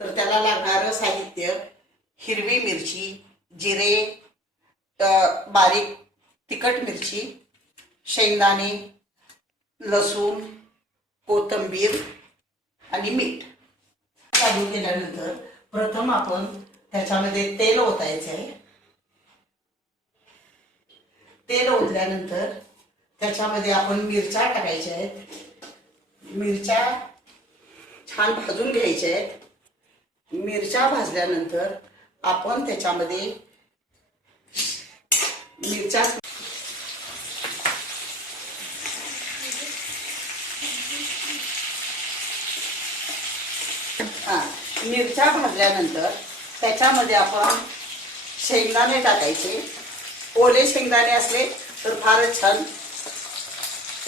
तर त्याला लागणारं साहित्य हिरवी मिरची जिरे बारीक तिखट मिरची शेंगदाणे लसूण कोथिंबीर आणि मीठ. चालू केल्यानंतर प्रथम आपण त्याच्यामध्ये तेल ओतायचं आहे. तेल ओतल्यानंतर त्याच्यामध्ये आपण मिरच्या टाकायच्या आहेत. मिरच्या छान भाजून घ्यायच्या आहेत. मिरच्या भाजल्यानंतर आपण त्याच्यामध्ये मिरच्या हा मिरच्या भाजल्यानंतर त्याच्यामध्ये आपण शेंगदाणे टाकायचे. ओले शेंगदाणे असले तर फारच छान.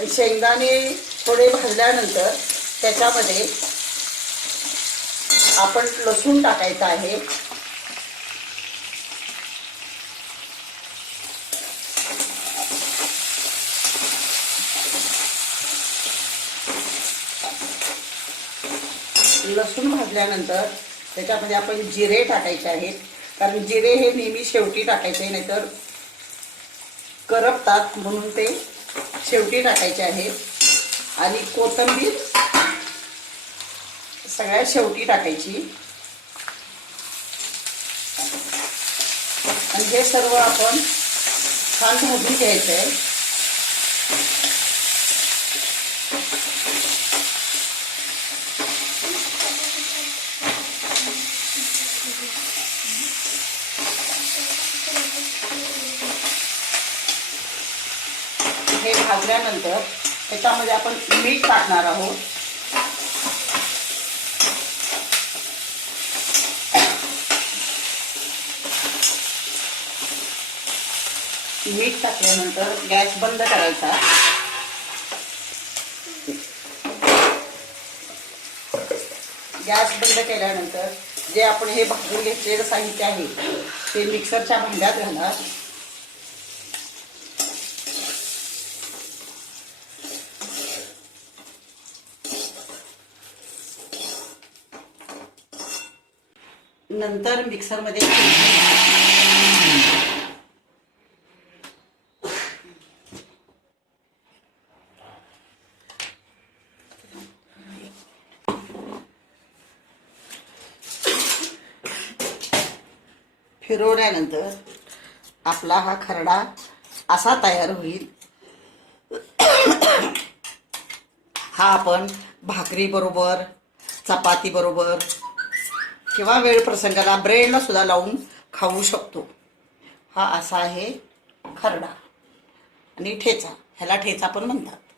शेंगदाणे थोडे भाजल्यानंतर त्याच्यामध्ये आपण लसूण टाकायचं आहे. लसूण भाजल्यानंतर त्याच्यामध्ये आपण जिरे टाकायचे आहेत. कारण जिरे हे नेहमी शेवटी टाकायचे नाहीतर करपतात म्हणून ते शेवटी टाकायचे आहेत. आणि कोथिंबीर सगळ्यात शेवटी टाकायची. आणि हे सर्व आपण छान भाजून घ्यायचं आहे हे भाजल्यानंतर त्याच्यामध्ये आपण मीठ टाकणार आहोत. मीठ टाकल्यानंतर गॅस बंद करायचा. गॅस बंद केल्यानंतर जे आपण हे भाजून घेतलेलं साहित्य आहे ते मिक्सरच्या भांड्यात घालणार. नंतर मिक्सरमध्ये फिरवल्यानंतर आपला हा खरडा असा तयार होईल. हा आपण भाकरीबरोबर चपातीबरोबर किंवा वेळ प्रसंगाला ब्रेडला सुद्धा लावून खाऊ शकतो. हा असा आहे खरडा. आणि ठेचा ह्याला ठेचा पण म्हणतात.